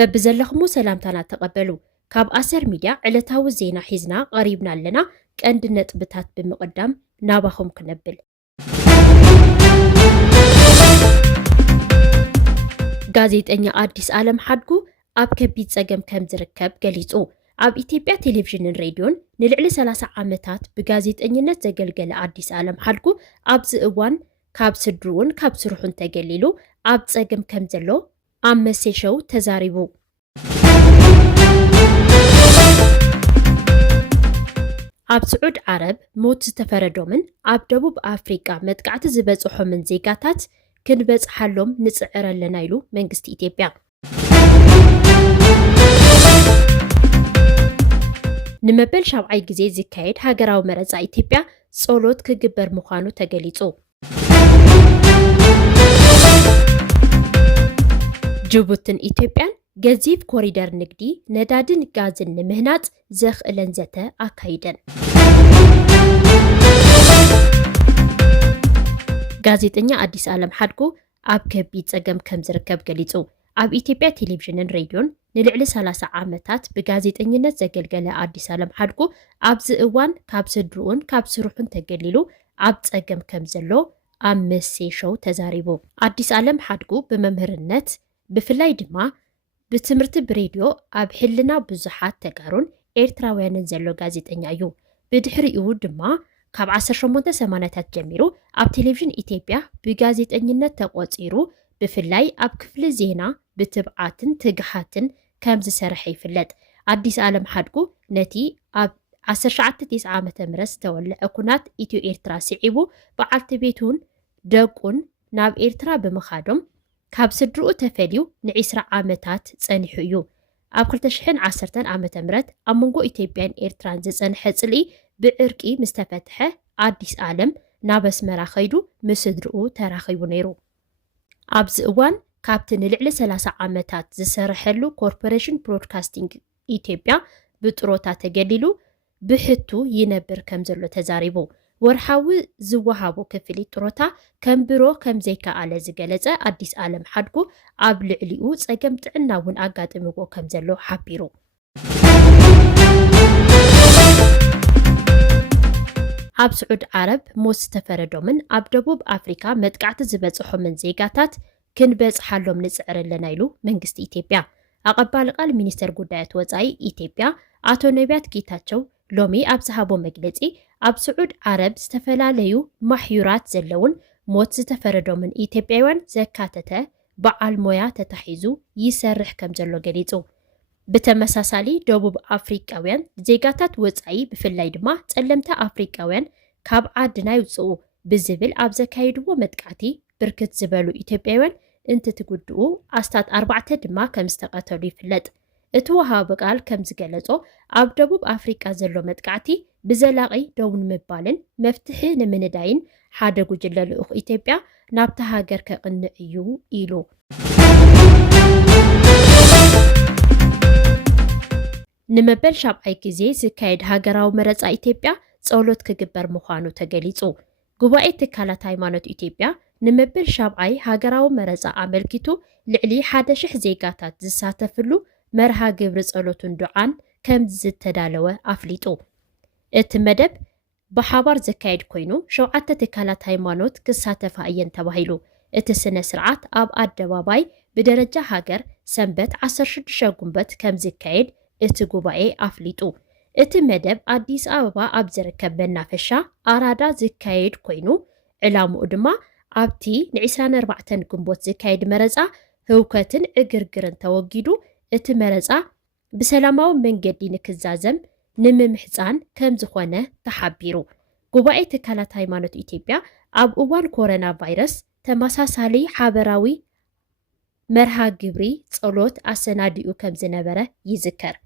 በብዘለኽሙ ሰላምታና ተቀበሉ ካብ አሰር ሚድያ ዕለታዊ ዜና ሒዝና ቀሪብና ኣለና ቀንዲ ነጥብታት ብምቅዳም ናባኹም ክነብል ጋዜጠኛ አዲስ ዓለም ሓድጉ ኣብ ከቢድ ፀገም ከም ዝርከብ ገሊጹ ኣብ ኢትዮጵያ ቴሌቪዥንን ሬድዮን ንልዕሊ 30 ዓመታት ብጋዜጠኝነት ዘገልገለ አዲስ ዓለም ሓድጉ ኣብዚ እዋን ካብ ስድሩን ካብ ስሩሑን ተገሊሉ ኣብ ፀገም ከም ዘሎ ኣብ መሴሸው ተዛሪቡ ኣብ ስዑድ ዓረብ ሞት ዝተፈረዶምን ኣብ ደቡብ ኣፍሪቃ መጥቃዕቲ ዝበፅሖምን ዜጋታት ክንበፅሓሎም ንፅዕር ኣለና ኢሉ መንግስቲ ኢትዮጵያ ንመበል 7ይ ግዜ ዝካየድ ሃገራዊ መረፃ ኢትዮጵያ ጸሎት ክግበር ምዃኑ ተገሊጹ ጅቡትን ኢትዮጵያን ገዚፍ ኮሪደር ንግዲ ነዳድን ጋዝን ንምህናፅ ዘኽእለን ዘተ ኣካይደን ጋዜጠኛ አዲስ ዓለም ሓድጉ ኣብ ከቢድ ፀገም ከም ዝርከብ ገሊጹ ኣብ ኢትዮጵያ ቴሌቪዥንን ሬድዮን ንልዕሊ 30 ዓመታት ብጋዜጠኝነት ዘገልገለ አዲስ ዓለም ሓድጉ ኣብዚ እዋን ካብ ስድሩን ካብ ስሩሑን ተገሊሉ ኣብ ፀገም ከም ዘሎ ኣብ መሴሸው ተዛሪቡ አዲስ ዓለም ሓድጉ ብመምህርነት ብፍላይ ድማ ብትምህርቲ ብሬድዮ ኣብ ሕልና ብዙሓት ተጋሩን ኤርትራውያንን ዘሎ ጋዜጠኛ እዩ ብድሕሪኡ ድማ ካብ 1880ታት ጀሚሩ ኣብ ቴሌቪዥን ኢትዮጵያ ብጋዜጠኝነት ተቆፂሩ ብፍላይ ኣብ ክፍሊ ዜና ብትብዓትን ትግሓትን ከም ዝሰርሐ ይፍለጥ አዲስ ዓለም ሓድጉ ነቲ ኣብ 1990 ዓ.ም ዝተወልዐ ኩናት ኢትዮ ኤርትራ ስዒቡ በዓልቲ ቤቱን ደቁን ናብ ኤርትራ ብምኻዶም ካብ ስድርኡ ተፈልዩ ን20 ዓመታት ፀኒሑ እዩ ኣብ 2010 ዓ.ም ኣብ መንጎ ኢትዮጵያን ኤርትራን ዝፀንሐ ጽልኢ ብዕርቂ ምስ ተፈትሐ አዲስ ዓለም ናብ ኣስመራ ኸይዱ ምስ ስድርኡ ተራኺቡ ነይሩ ኣብዚ እዋን ካብቲ ንልዕሊ 30 ዓመታት ዝሰርሐሉ ኮርፖሬሽን ብሮድካስቲንግ ኢትዮጵያ ብጥሮታ ተገሊሉ ብሕቱ ይነብር ከም ዘሎ ተዛሪቡ ወርሓዊ ዝወሃቦ ክፍሊት ጥሮታ ከም ቢሮ ከም ዘይከኣለ ዝገለጸ አዲስ ዓለም ሓድጉ ኣብ ልዕሊኡ ፀገም ጥዕና እውን ኣጋጥምዎ ከም ዘሎ ሓቢሩ ኣብ ስዑድ ዓረብ ሞት ዝተፈረዶምን ኣብ ደቡብ ኣፍሪካ መጥቃዕቲ ዝበፅሖምን ዜጋታት ክንበፅሓሎም ንፅዕር ኣለና ኢሉ መንግስቲ ኢትዮጵያ ኣቐባሊ ቃል ሚኒስተር ጉዳያት ወፃኢ ኢትዮጵያ ኣቶ ነቢያት ጌታቸው ሎሚ ኣብ ዝሃቦ መግለፂ ኣብ ስዑድ ዓረብ ዝተፈላለዩ ማሕዩራት ዘለውን ሞት ዝተፈረዶምን ኢትዮጵያውያን ዘካተተ በዓል ሞያ ተታሒዙ ይሰርሕ ከም ዘሎ ገሊጹ ብተመሳሳሊ ደቡብ ኣፍሪቃውያን ዜጋታት ወፃኢ ብፍላይ ድማ ጸለምታ ኣፍሪቃውያን ካብ ዓድና ይውፅኡ ብዝብል ኣብ ዘካይድዎ መጥቃዕቲ ብርክት ዝበሉ ኢትዮጵያውያን እንትትጉድኡ ኣስታት 4 ድማ ከም ዝተቐተሉ ይፍለጥ እቲ ወሃቢ ቃል ከም ዝገለጾ ኣብ ደቡብ ኣፍሪቃ ዘሎ መጥቃዕቲ ብዘላቒ ደው ንምባልን መፍትሒ ንምንዳይን ሓደ ጉጅለ ልኡኽ ኢትዮጵያ ናብታ ሃገር ከቕንዕ እዩ ኢሉ ንመበል 7ይ ግዜ ዝካየድ ሃገራዊ መረፃ ኢትዮጵያ ጸሎት ክግበር ምዃኑ ተገሊጹ ጉባኤ ትካላት ሃይማኖት ኢትዮጵያ ንመበል 7ይ ሃገራዊ መረፃ ኣመልኪቱ ልዕሊ 1000 ዜጋታት ዝሳተፍሉ መርሃ ግብሪ ጸሎትን ዱዓን ከም ዝተዳለወ ኣፍሊጡ እቲ መደብ ብሓባር ዝካየድ ኮይኑ 7 ትካላት ሃይማኖት ክሳተፋ እየን ተባሂሉ እቲ ስነ ስርዓት ኣብ ኣደባባይ ብደረጃ ሃገር ሰንበት 16 ጉንበት ከም ዝካየድ እቲ ጉባኤ ኣፍሊጡ እቲ መደብ አዲስ አበባ ኣብ ዝርከብ መናፈሻ ኣራዳ ዝካየድ ኮይኑ ዕላምኡ ድማ ኣብቲ ን24 ጉንቦት ዝካየድ መረፃ ህውከትን ዕግርግርን ተወጊዱ እቲ መረፃ ብሰላማዊ መንገዲ ንክዛዘም ንምምሕፃን ከም ዝኾነ ተሓቢሩ ጉባኤ ትካላት ሃይማኖት ኢትዮጵያ ኣብ እዋን ኮሮና ቫይረስ ተመሳሳሊ ሓበራዊ መርሃ ግብሪ ጸሎት ኣሰናዲኡ ከም ዝነበረ ይዝከር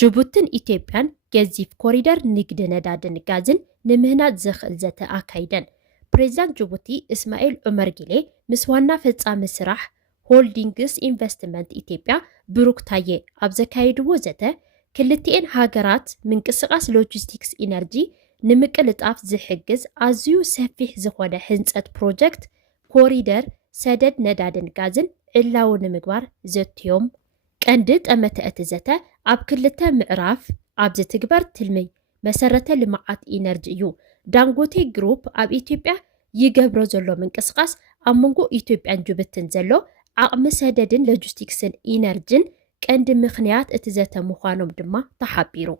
ጅቡትን ኢትዮጵያን ገዚፍ ኮሪደር ንግዲ ነዳድን ጋዝን ንምህናፅ ዘኽእል ዘተ ኣካይደን ፕሬዚዳንት ጅቡቲ እስማኤል ዑመር ጊሌ ምስ ዋና ፈጻሚ ስራሕ ሆልዲንግስ ኢንቨስትመንት ኢትዮጵያ ብሩክ ታየ ኣብ ዘካይድዎ ዘተ ክልቲአን ሃገራት ምንቅስቃስ ሎጂስቲክስ ኢነርጂ ንምቅልጣፍ ዝሕግዝ ኣዝዩ ሰፊሕ ዝኾነ ህንፀት ፕሮጀክት ኮሪደር ሰደድ ነዳድን ጋዝን ዕላው ንምግባር ዘትዮም ቀንዲ ጠመተ እቲ ዘተ ኣብ ክልተ ምዕራፍ ኣብ ዝትግበር ትልሚ መሰረተ ልምዓት ኢነርጂ እዩ። ዳንጎቴ ግሩፕ ኣብ ኢትዮጵያ ይገብሮ ዘሎ ምንቅስቃስ ኣብ መንጎ ኢትዮጵያን ጅቡትን ዘሎ ዓቕሚ ሰደድን ሎጂስቲክስን ኢነርጂን ቀንዲ ምኽንያት እቲ ዘተ ምዃኖም ድማ ተሓቢሩ።